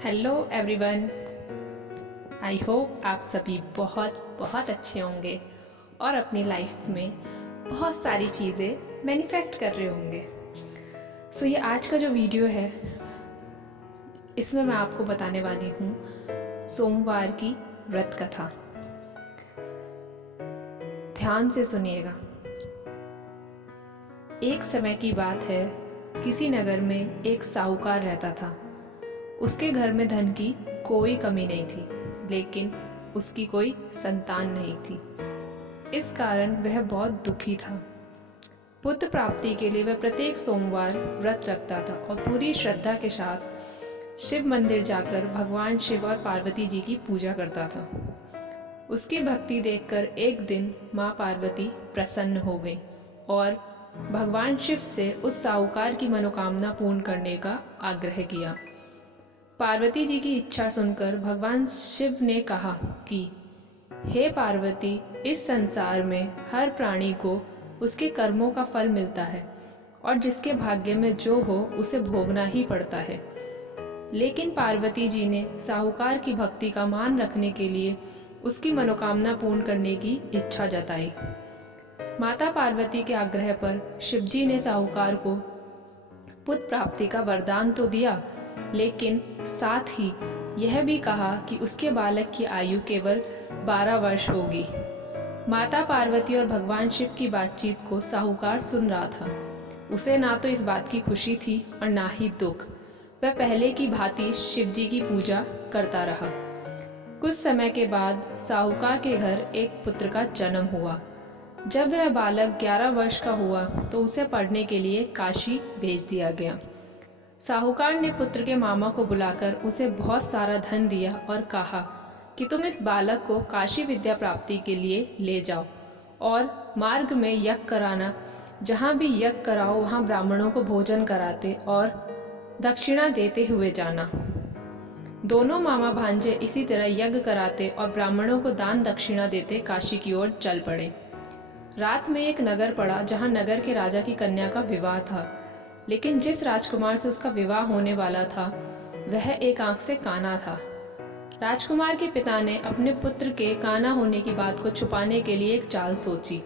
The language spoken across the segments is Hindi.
Hello everyone. आई होप आप सभी बहुत बहुत अच्छे होंगे और अपनी लाइफ में बहुत सारी चीज़ें मैनिफेस्ट कर रहे होंगे। ये आज का जो वीडियो है इसमें मैं आपको बताने वाली हूँ सोमवार की व्रत कथा। ध्यान से सुनिएगा। एक समय की बात है, किसी नगर में एक साहूकार रहता था। उसके घर में धन की कोई कमी नहीं थी, लेकिन उसकी कोई संतान नहीं थी। इस कारण वह बहुत दुखी था। पुत्र प्राप्ति के लिए वह प्रत्येक सोमवार व्रत रखता था और पूरी श्रद्धा के साथ शिव मंदिर जाकर भगवान शिव और पार्वती जी की पूजा करता था। उसकी भक्ति देखकर एक दिन माँ पार्वती प्रसन्न हो गई और भगवान शिव से उस साहूकार की मनोकामना पूर्ण करने का आग्रह किया। पार्वती जी की इच्छा सुनकर भगवान शिव ने कहा कि हे पार्वती, इस संसार में हर प्राणी को उसके कर्मों का फल मिलता है और जिसके भाग्य में जो हो उसे भोगना ही पड़ता है। लेकिन पार्वती जी ने साहूकार की भक्ति का मान रखने के लिए उसकी मनोकामना पूर्ण करने की इच्छा जताई। माता पार्वती के आग्रह पर शिवजी ने साहूकार को पुत्र प्राप्ति का वरदान तो दिया, लेकिन साथ ही यह भी कहा कि उसके बालक की आयु केवल 12 वर्ष होगी। माता पार्वती और भगवान शिव की बातचीत को साहूकार सुन रहा था। उसे ना तो इस बात की खुशी थी और ना ही दुख। वह पहले की भांति शिव जी की पूजा करता रहा। कुछ समय के बाद साहूकार के घर एक पुत्र का जन्म हुआ। जब वह बालक 11 वर्ष का हुआ तो उसे पढ़ने के लिए काशी भेज दिया गया। साहूकार ने पुत्र के मामा को बुलाकर उसे बहुत सारा धन दिया और कहा कि तुम इस बालक को काशी विद्या प्राप्ति के लिए ले जाओ और मार्ग में यज्ञ कराना। जहाँ भी यज्ञ कराओ वहाँ ब्राह्मणों को भोजन कराते और दक्षिणा देते हुए जाना। दोनों मामा भांजे इसी तरह यज्ञ कराते और ब्राह्मणों को दान दक्षिणा देते काशी की ओर चल पड़े। रात में एक नगर पड़ा जहाँ नगर के राजा की कन्या का विवाह था, लेकिन जिस राजकुमार से उसका विवाह होने वाला था वह एक आंख से काना था। राजकुमार के पिता ने अपने पुत्र के काना होने की बात को छुपाने के लिए एक चाल सोची।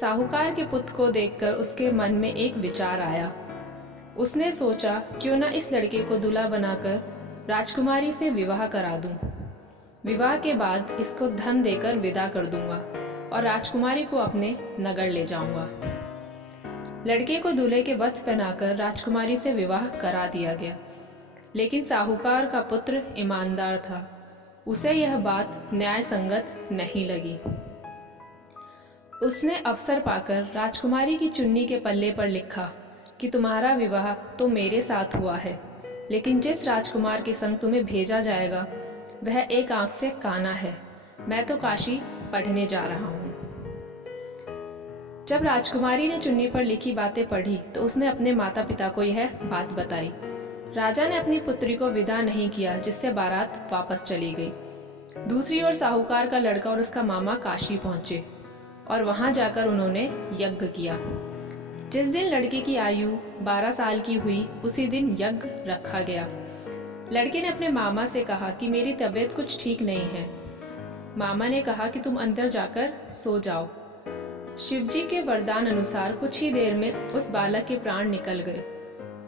साहूकार के पुत्र को देखकर उसके मन में एक विचार आया। उसने सोचा, क्यों न इस लड़के को दूल्हा बनाकर राजकुमारी से विवाह करा दूं। विवाह के बाद इसको धन देकर विदा कर दूंगा और राजकुमारी को अपने नगर ले जाऊंगा। लड़के को दूल्हे के वस्त्र पहनाकर राजकुमारी से विवाह करा दिया गया, लेकिन साहूकार का पुत्र ईमानदार था। उसे यह बात न्याय संगत नहीं लगी। उसने अवसर पाकर राजकुमारी की चुन्नी के पल्ले पर लिखा कि तुम्हारा विवाह तो मेरे साथ हुआ है, लेकिन जिस राजकुमार के संग तुम्हें भेजा जाएगा वह एक आंख से काना है। मैं तो काशी पढ़ने जा रहा हूँ। जब राजकुमारी ने चुन्नी पर लिखी बातें पढ़ी तो उसने अपने माता पिता को यह बात बताई। राजा ने अपनी पुत्री को विदा नहीं किया, जिससे बारात वापस चली गई। दूसरी ओर साहूकार का लड़का और उसका मामा काशी पहुंचे और वहां जाकर उन्होंने यज्ञ किया। जिस दिन लड़के की आयु 12 साल की हुई उसी दिन यज्ञ रखा गया। लड़के ने अपने मामा से कहा कि मेरी तबीयत कुछ ठीक नहीं है। मामा ने कहा कि तुम अंदर जाकर सो जाओ। शिवजी के वरदान अनुसार कुछ ही देर में उस बालक के प्राण निकल गए।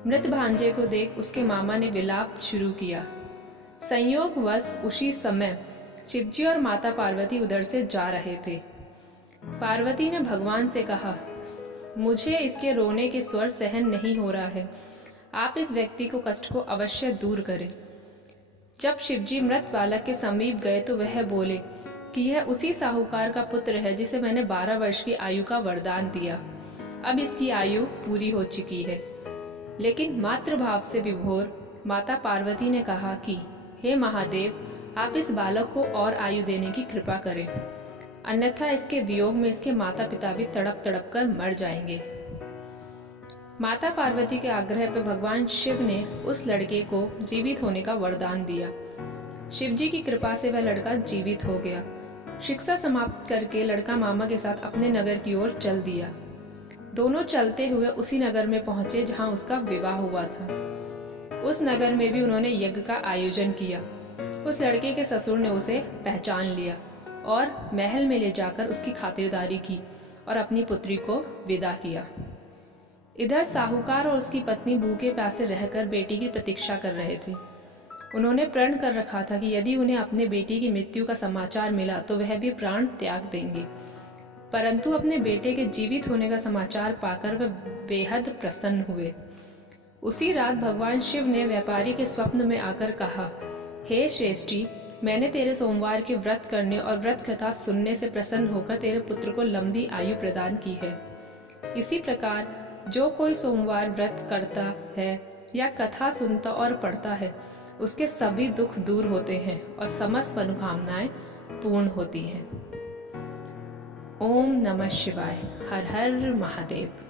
मृत भांजे को देख उसके मामा ने विलाप शुरू किया। संयोगवश उसी समय शिवजी और माता पार्वती उधर से जा रहे थे। पार्वती ने भगवान से कहा, मुझे इसके रोने के स्वर सहन नहीं हो रहा है। आप इस व्यक्ति को कष्ट को अवश्य दूर करें। जब शिवजी मृत बालक के समीप गए तो वह बोले कि यह उसी साहूकार का पुत्र है जिसे मैंने 12 वर्ष की आयु का वरदान दिया। अब इसकी आयु पूरी हो चुकी है। लेकिन मातृभाव से विभोर माता पार्वती ने कहा कि हे महादेव, आप इस बालक को और आयु देने की कृपा करें, अन्यथा इसके वियोग में इसके माता पिता भी तड़प तड़प कर मर जाएंगे। माता पार्वती के आग्रह पर भगवान शिव ने उस लड़के को जीवित होने का वरदान दिया। शिवजी की कृपा से वह लड़का जीवित हो गया। शिक्षा समाप्त करके लड़का मामा के साथ अपने नगर की ओर चल दिया। दोनों चलते हुए उसी नगर में पहुंचे जहां उसका विवाह हुआ था। उस नगर में भी उन्होंने यज्ञ का आयोजन किया। उस लड़के के ससुर ने उसे पहचान लिया और महल में ले जाकर उसकी खातिरदारी की और अपनी पुत्री को विदा किया। इधर साहूकार और उसकी पत्नी भूखे प्यासे रहकर बेटी की प्रतीक्षा कर रहे थे। उन्होंने प्रण कर रखा था कि यदि उन्हें अपने बेटी की मृत्यु का समाचार मिला तो वह भी प्राण त्याग देंगे, परंतु अपने बेटे के जीवित होने का समाचार पाकर वह बेहद प्रसन्न हुए। उसी रात भगवान शिव ने व्यापारी के स्वप्न में आकर कहा, हे श्रेष्ठी, मैंने तेरे सोमवार के व्रत करने और व्रत कथा सुनने से प्रसन्न होकर तेरे पुत्र को लंबी आयु प्रदान की है। इसी प्रकार जो कोई सोमवार व्रत करता है या कथा सुनता और पढ़ता है, उसके सभी दुख दूर होते हैं और समस्त मनोकामनाएं पूर्ण होती हैं। ओम नमः शिवाय। हर हर महादेव।